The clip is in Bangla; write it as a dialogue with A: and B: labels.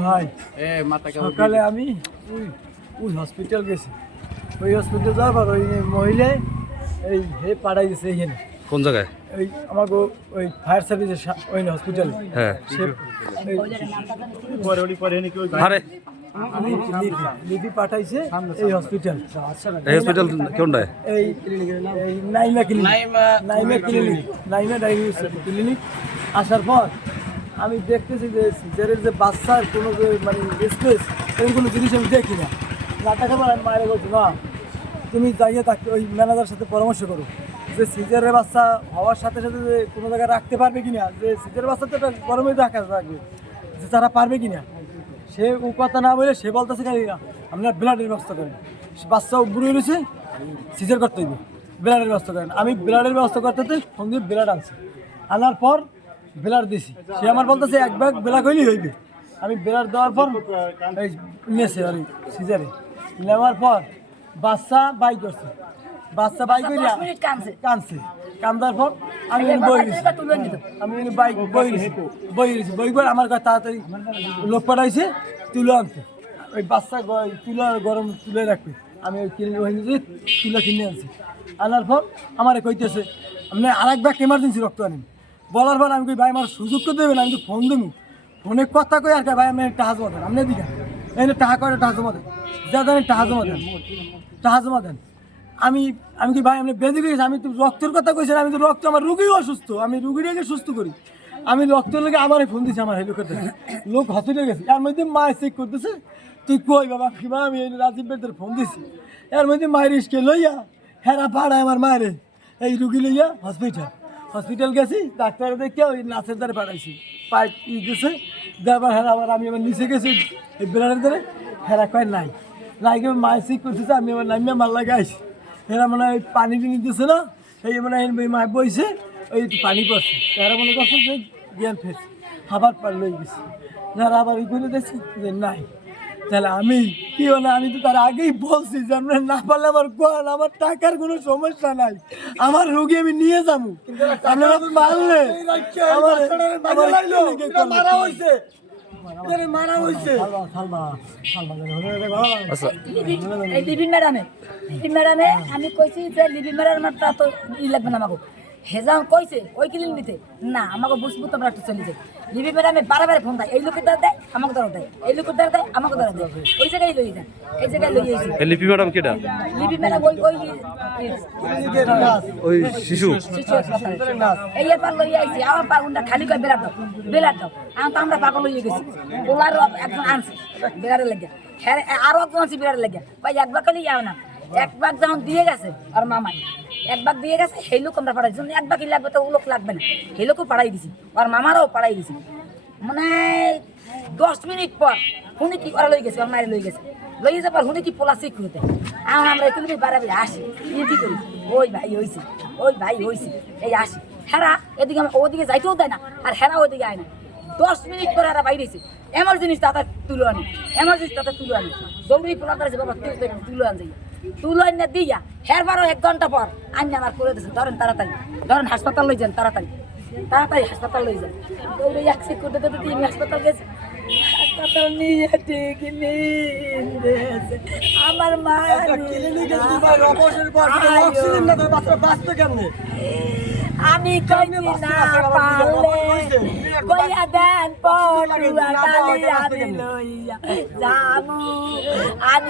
A: ভাই
B: এ মাথাকে
A: সকালে আমি ওই ওই হসপিটাল গেছি। ওই হসপিটাল যাওয়ার পর ওই মহিলা এই হে পাড়াই গেছে এইখানে
C: কোন জায়গায়?
A: ওই আমাকে ওই ফায়ার সার্ভিসের ওই হসপিটালে
C: হ্যাঁ।
A: সে
C: আরে।
A: লিপি পাঠাইছে এই হসপিটাল
C: এই হসপিটাল কোনটায়?
A: এই এই Naima clinic Naima clinic Naima diagnostic clinic আসার পর আমি দেখতেছি যে সিজারের যে বাচ্চার কোনো যে মানে স্পেস এরকম কোনো জিনিস আমি দেখি না। লাটা খাবার আমি মায়ের বলছি, না, তুমি যাইয়ে তাকে ওই ম্যানেজার সাথে পরামর্শ করো। যে সিজারের বাচ্চা হওয়ার সাথে সাথে যে কোনো জায়গায় রাখতে পারবে কি না যে সিজারের বাচ্চা তো একটা গরমে রাখা রাখবে যে তারা পারবে কি না সে ও কথা না বলে সে বলতেছে খালি আপনার ব্লাডের ব্যবস্থা করেন। বাচ্চা বুড়ি রয়েছে সিজার করতে হইবে, ব্লাডের ব্যবস্থা করেন। আমি ব্লাডের ব্যবস্থা করতে দিয়ে ব্লাড আনছি। আনার পর ব্লাড দিছি। সে আমার বলতেছে এক ব্যাগ বেলা হইলেই হইবে? আমি বেলার দেওয়ার পর এই নিয়েছে আর সিজারে। নেওয়ার পর বাচ্চা বাই করছে। বাচ্চা বাই
D: কাঁদছে।
A: কানছে কান্দার পর আমি বই আমি বাইক বই বই বই করে আমার কাছে তাড়াতাড়ি লোক পাঠাইছে তুলে আনতে। ওই বাচ্চা তুলা গরম তুলে রাখবে। আমি ওই কিনে ওই তুলা কিনে আনছি। আনার পর আমার কইতেছে আপনি আর এক ব্যাগ এমার্জেন্সি রক্ত আনেন। বলার পর আমি কই, ভাই, আমার সুযোগ তো দেবেন, আমি তো ফোন দেবো। ফোনে কথা কই আর কে, ভাই, আমি টাকা জমা দেন, আপনি দিকে এনে টাকা করে টাকা জমা দেন? যা দেন টাকা জমা দেন, টাকা জমা দেন। আমি আমি কি ভাই আমি বেঁধে গেছি আমি তো রক্তের কথা কইছেন আমি তো রক্ত, আমার রুগীও অসুস্থ, আমি রুগীটাকে সুস্থ করি। আমি রক্তের লেগে আমার ফোন দিছি, আমার হেলিকপ্টার লোক হসপিটালে গেছে, এর মধ্যে মা চেক করতেছে? তুই কই বাবা, কি মা, আমি এই রাজীব বেদের ফোন দিছি। এর মধ্যে মায়ের ইসকে লইয়া হেরা পাড়ায় আমার মায়েরে এই রুগী লইয়া হসপিটাল হসপিটাল গেছি, ডাক্তার দেখে ওই নাচের দ্বারে পাঠাইছি। পাইপ গেছে দেবার হেরা আবার আমি আবার নিচে গেছি, এই বেলারের দ্বারে, হেরা কয় নাই। নাই কেউ মায়ের চেক করতেছে, আমি আবার নামিয়ে মাল্লা গাইছি এরা মনে হয় পানি টিনি দিচ্ছে না, এই মনে হয় ওই মা বইছে, ওই পানি পড়ছে। এরা মনে করছে যে জ্ঞান ফেরছে, খাবার পার লই গেছে। যারা আবার ওই করে দেখছে যে নাই। তাহলে আমি কি হলো? আমি তো তার আগেই বলছি যে আপনার না পারলে আমার কোন আমার টাকার কোনো সমস্যা নাই। আমার রোগী আমি নিয়ে যাব। আপনারা মারলে আমার আমার মারা হয়েছে
C: আচ্ছা।
D: ম্যাডামে ম্যাডামে আমি কইছি যে লিভিন ম্যাডামের তা তো ই লাগবে না আমাকে। হেজাম কইছে ওই কিলিন দিতে? না আমাকে বুঝব তোমরা একটু চলে যায় লিভি ম্যাডামে বারে বারে ফোন দেয়। এই লোকের দ্বারা দেয় আমাকে দ্বারা দেয়। এই লোকের দ্বারা দেয় আমাকে দ্বারা দেয়। ওই জায়গায় লই যায় এই জায়গায় লই যাইছে
C: লিপি ম্যাডাম কেটা
D: লিভি ম্যাডাম ওই ওই
C: ওই শিশু।
D: এই পার লই আইছি আমার পা উন্ডা খালি কয় বেলার দাও আমি তো আমরা পাগল লইয়ে গেছি। ওলার একজন আনছে বেলারে লেগে হ্যাঁ আরও একজন আছে বেলারে লেগে ভাই এক বাক লই যাও না। এক বাক যখন দিয়ে গেছে আর মামাই। এক বাক দিয়ে গেছে, সেই লোক আমরা পাঠাইছি যখন এক বাকি লাগবে, তো ও লোক লাগবে না। সেই লোকও পাঠাই দিছি আর মামারাও পাঠাই দিছি। মানে দশ মিনিট পর শুনে কি ওরা লই গেছে, ওর মায়ের লই গেছে। লই যাবার শুনে কি প্লাস্টিক খুঁজতে এখন আমরা এখানে বাড়াবে আসি। কি করি? ওই ভাই হইছে, ওই ভাই হইছে। এই আসি। হেরা, এদিকে আমার ওদিকে যাইতেও দেয় না, আর হেরা ওদিকে আয় না। দশ মিনিট পরে এরা বাইরেছে এমার্জেন্সি তাতে তুলো আনি এমার্জেন্সি তাতে তুলো আনি। দৌড়ি পোলা আছে বাবা তুলো আন যাই তুলো আনি দিয়া হের বারো এক ঘণ্টা পর আনি আমার করে দিয়েছে ধরেন তাড়াতাড়ি। ধরেন হাসপাতাল লই যান তাড়াতাড়ি। তাড়াতাড়ি হাসপাতাল লই যান। দৌড়ে এক সেক করতে করতে তিনি হাসপাতাল গেছে। হাসপাতাল নিয়ে ঠিক আমার মা
A: বাঁচবে কেমনে?
D: আমি কইছি না পারলে কইয়া দেন পড়ুয়া কালি আমি লইয়া যামু। আমি